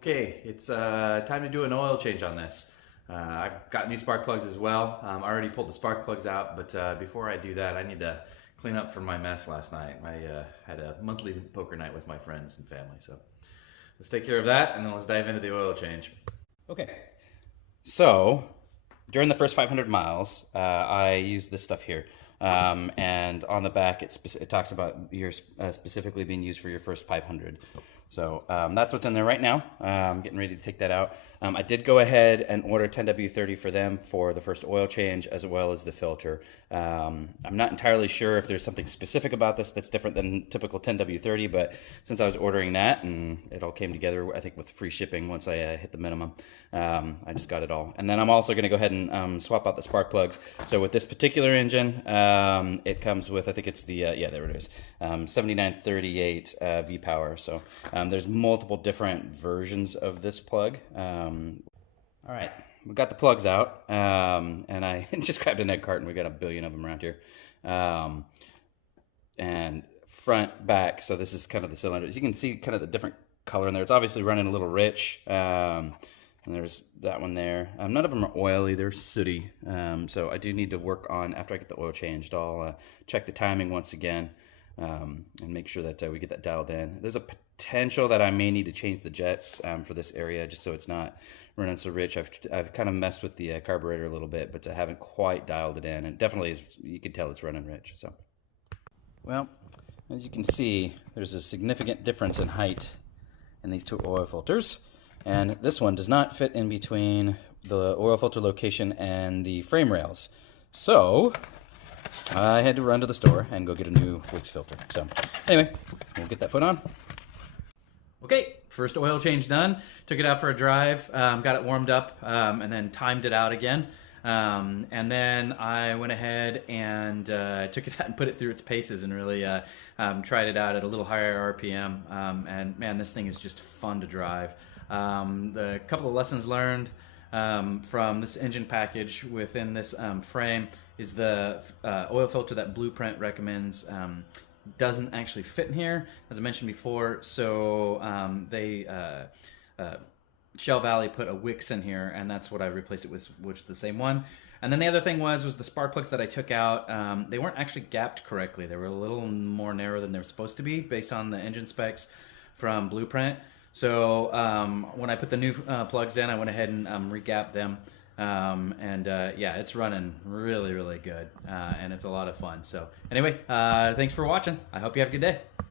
Okay, it's time to do an oil change on this. I've got new spark plugs as well. I already pulled the spark plugs out, but before I do that, I need to clean up from my mess last night. I had a monthly poker night with my friends and family, so let's take care of that, and then let's dive into the oil change. Okay, so during the first 500 miles, I used this stuff here. And on the back, it talks about yours specifically being used for your first 500. So that's what's in there right now. I'm getting ready to take that out. I did go ahead and order 10W30 for them for the first oil change as well as the filter. I'm not entirely sure if there's something specific about this that's different than typical 10W30, but since I was ordering that and it all came together, I think with free shipping once I hit the minimum, I just got it all. And then I'm also going to go ahead and swap out the spark plugs. So with this particular engine, it comes with, I think it's the, yeah, there it is, 7938 V-Power. So there's multiple different versions of this plug. All right, we got the plugs out, and I just grabbed an egg carton. We got a billion of them around here. And front, back, so this is kind of the cylinders. You can see kind of the different color in there. It's obviously running a little rich. And there's that one there. None of them are oily, they're sooty. So I do need to work on, after I get the oil changed, I'll check the timing once again and make sure that we get that dialed in. There's a potential that I may need to change the jets for this area just so it's not running so rich. I've kind of messed with the carburetor a little bit, but I haven't quite dialed it in. And definitely, you can tell it's running rich. So, well, as you can see, there's a significant difference in height in these two oil filters. And this one does not fit in between the oil filter location and the frame rails. So I had to run to the store and go get a new Wix filter. So anyway, we'll get that put on. Okay, first oil change done. Took it out for a drive, got it warmed up, and then timed it out again. And then I went ahead and took it out and put it through its paces and really tried it out at a little higher RPM. And man, this thing is just fun to drive. The couple of lessons learned from this engine package within this frame is the oil filter that Blueprint recommends doesn't actually fit in here, as I mentioned before. So Shell Valley put a Wix in here, and that's what I replaced it with, which is the same one. And then the other thing was the spark plugs that I took out. They weren't actually gapped correctly. They were a little more narrow than they were supposed to be based on the engine specs from Blueprint. So when I put the new plugs in, I went ahead and re-gapped them. Yeah, it's running really, really good. And it's a lot of fun. So anyway, thanks for watching. I hope you have a good day.